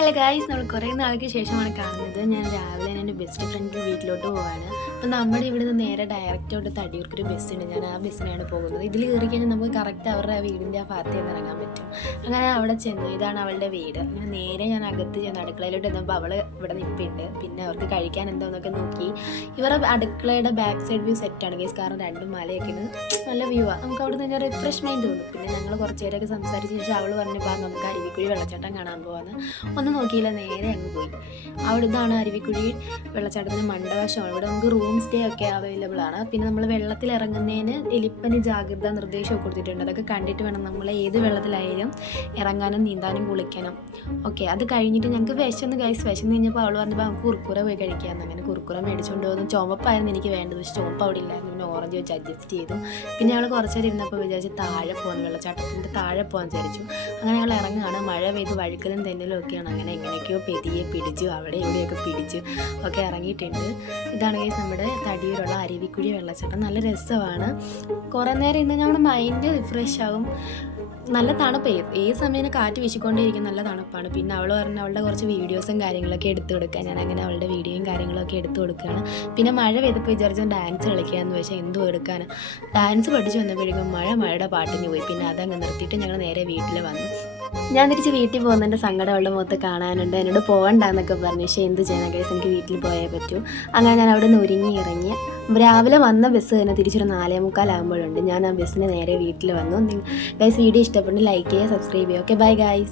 Hello guys, നമ്മൾ കുറേ നാൾക്ക് ശേഷമാണ് കാണുന്നത്. ഞാൻ രാവിലെ എൻ്റെ ബെസ്റ്റ് ഫ്രണ്ടിൻ്റെ വീട്ടിലോട്ട് പോവാണ്. അപ്പോൾ നമ്മുടെ ഇവിടെ നിന്ന് നേരെ ഡയറക്റ്റോട്ട് തടിയൂർക്കൊരു ബസ്സുണ്ട്. ഞാൻ ആ ബസ്സിനാണ് പോകുന്നത്. ഇതിൽ കയറി കഴിഞ്ഞാൽ നമുക്ക് കറക്റ്റ് അവരുടെ ആ വീടിൻ്റെ ആ ഭാഗത്ത് നിന്ന് ഇറങ്ങാൻ പറ്റും. അങ്ങനെ അവിടെ ചെന്നു. ഇതാണ് അവളുടെ വീട്. അങ്ങനെ നേരെ ഞാൻ അകത്ത് ചെന്ന് അടുക്കളയിലോട്ട് ചെന്നപ്പോൾ അവൾ ഇവിടെ നിൽപ്പുണ്ട്. പിന്നെ അവർക്ക് കഴിക്കാൻ എന്താണെന്നൊക്കെ നോക്കി. ഇവരുടെ അടുക്കളയുടെ ബാക്ക് സൈഡ് വ്യൂ സെറ്റാണ് ഗൈസ്. കാരണം രണ്ടും മലയൊക്കെ നല്ല വ്യൂ ആണ്. നമുക്ക് അവിടെ നിന്ന് റിഫ്രഷ്മെൻറ്റ് തോന്നും. പിന്നെ ഞങ്ങൾ കുറച്ച് നേരമൊക്കെ സംസാരിച്ച ശേഷം അവൾ പറഞ്ഞപ്പോൾ നമുക്ക് അരുവിക്കുഴി വെള്ളച്ചാട്ടം കാണാൻ പോകാമെന്ന്. ഒന്നും നോക്കിയില്ല, നേരെ അങ്ങ് പോയി. അവിടെ ഇതാണ് അരുവിക്കുഴി വെള്ളച്ചാട്ടത്തിന് മണ്ടവശമാണ്. ഇവിടെ നമുക്ക് റൂം സ്റ്റേ ഒക്കെ അവൈലബിൾ ആണ്. പിന്നെ നമ്മൾ വെള്ളത്തിൽ ഇറങ്ങുന്നതിന് എലിപ്പനി ജാഗ്രതാ നിർദ്ദേശമൊക്കെ കൊടുത്തിട്ടുണ്ട്. അതൊക്കെ കണ്ടിട്ട് വേണം നമ്മൾ ഏത് വെള്ളത്തിലായാലും ഇറങ്ങാനും നീന്താനും കുളിക്കണം. ഓക്കെ, അത് കഴിഞ്ഞിട്ട് ഞങ്ങൾക്ക് വിശന്ന് കഴിഞ്ഞപ്പോൾ അവൾ പറഞ്ഞപ്പോൾ നമുക്ക് കുർക്കുറ പോയി കഴിക്കാമെന്ന്. അങ്ങനെ കുർക്കുറ മേടിച്ചുകൊണ്ട് പോകുന്നു. ചുമപ്പായിരുന്നു എനിക്ക് വേണ്ടത്, പക്ഷേ ചുമപ്പ് അവിടെ ഇല്ലായിരുന്നു. പിന്നെ ഓറഞ്ച് വെച്ച് അഡ്ജസ്റ്റ് ചെയ്തു. പിന്നെ ഞങ്ങൾ കുറച്ച് നേരം ഇരുന്നപ്പോൾ വിചാരിച്ച് താഴെ പോകുന്നു, വെള്ളച്ചാട്ടത്തിൻ്റെ താഴെ പോകാൻ വിചാരിച്ചു. അങ്ങനെ ഞങ്ങൾ ഇറങ്ങുകയാണ്. മഴ പെയ്ത് വഴുക്കലും തെന്നലും ഒക്കെയാണ്. അങ്ങനെ എങ്ങനെയൊക്കെയോ പെതിയെ പിടിച്ചു, അവിടെ ഇവിടെയൊക്കെ പിടിച്ചു ഒക്കെ ഇറങ്ങിയിട്ടുണ്ട്. ഇതാണ് ഗൈസ് നമ്മുടെ തടിയൂരുള്ള അരുവിക്കുഴി വെള്ളച്ചാട്ടം. നല്ല രസമാണ്. കുറേ നേരം ഇന്ന് നമ്മുടെ മൈൻഡ് റിഫ്രഷ് ആകും. നല്ല തണുപ്പ്, ഏത് സമയം കാറ്റ് വീശിക്കൊണ്ടേയിരിക്കും. നല്ല തണുപ്പാണ്. പിന്നെ അവൾ പറഞ്ഞ അവളുടെ കുറച്ച് വീഡിയോസും കാര്യങ്ങളൊക്കെ എടുത്തു കൊടുക്കുക. ഞാൻ അങ്ങനെ അവളുടെ വീഡിയോയും കാര്യങ്ങളൊക്കെ എടുത്തു കൊടുക്കുകയാണ്. പിന്നെ മഴ പെയ്തപ്പോൾ വിചാരിച്ചു ഡാൻസ് കളിക്കുകയെന്ന് വെച്ചാൽ എന്തോ എടുക്കാൻ. ഡാൻസ് പഠിച്ചു വന്നപ്പോഴേക്കും മഴയുടെ പാട്ടിന് പോയി. പിന്നെ അതങ്ങ് നിർത്തിയിട്ട് ഞങ്ങൾ നേരെ വീട്ടിൽ വന്നു. ഞാൻ തിരിച്ച് വീട്ടിൽ പോകുന്നതിൻ്റെ സങ്കടം അവളുടെ മുഖത്ത് കാണാനുണ്ട്. എന്നോട് പോകണ്ടെന്നൊക്കെ പറഞ്ഞു. പക്ഷേ എന്ത് ചെയ്യാൻ ഗൈസ്, എനിക്ക് വീട്ടിൽ പോയേ പറ്റൂ. അങ്ങനെ ഞാൻ അവിടെ നിന്ന് ഒരുങ്ങി ഇറങ്ങി. രാവിലെ വന്ന ബസ് തന്നെ തിരിച്ചൊരു 4:45 ഞാൻ ആ ബസ്സിന് നേരെ വീട്ടിൽ വന്നു. ഗൈസ്, വീഡിയോ ഇഷ്ടപ്പെട്ട് ലൈക്ക് ചെയ്യുക, സബ്സ്ക്രൈബ് ചെയ്യുക. Okay, bye guys.